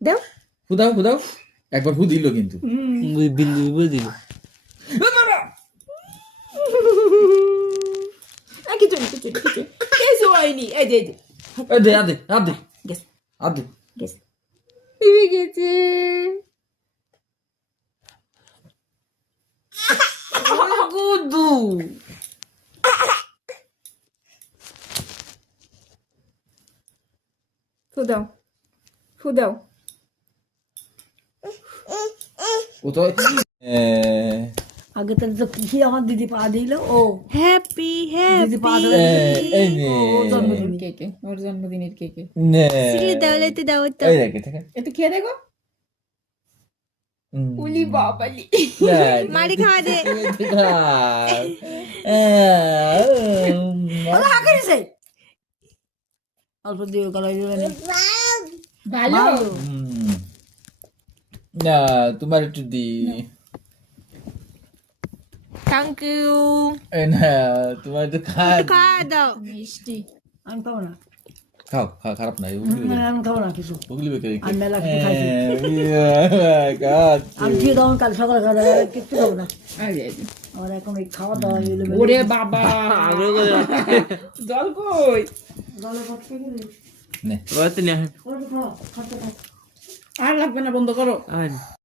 দাও ফুদাও ফুদাও একবার ফু দিল কিন্তু বিন্দু দিল কিছু কিছু হয়নি এই যে দে আদে আদে গেছে আদে গেছে বিবি গেছে গুদু ফুদাও ফুদাও ও তো আগে তো কি আমার দিদি পা দিল ও হ্যাপি দিদি পা হ্যাপি দিল এই নে ওর জন্মদিন কেকে ওর জন্মদিনের কেকে নে সিলি দাওলাতে দাও তো এই দেখে থেকে একটু খেয়ে দেখো উলি বাবালি মারি খাওয়া দে হা করেছে অল্প দিয়ে গলায় দিবে না ভালো না তোমার একটু দি থ্যাংক ইউ না তোমার তো খাওয়া দাও মিষ্টি আমি খাবো না খাও খাও খারাপ না আমি খাবো না কিছু ওগুলি বেকার আমি মেলা কিছু খাইছি গাছ আমি খেয়ে দাও কাল সকালে খাওয়া দাওয়া কিচ্ছু খাবো না আমার এখন এই খাওয়া দাওয়া ওরে বাবা জল কই জলে কত গেলি নে ওতে না খাও খাও আর লাগবে না বন্ধ করো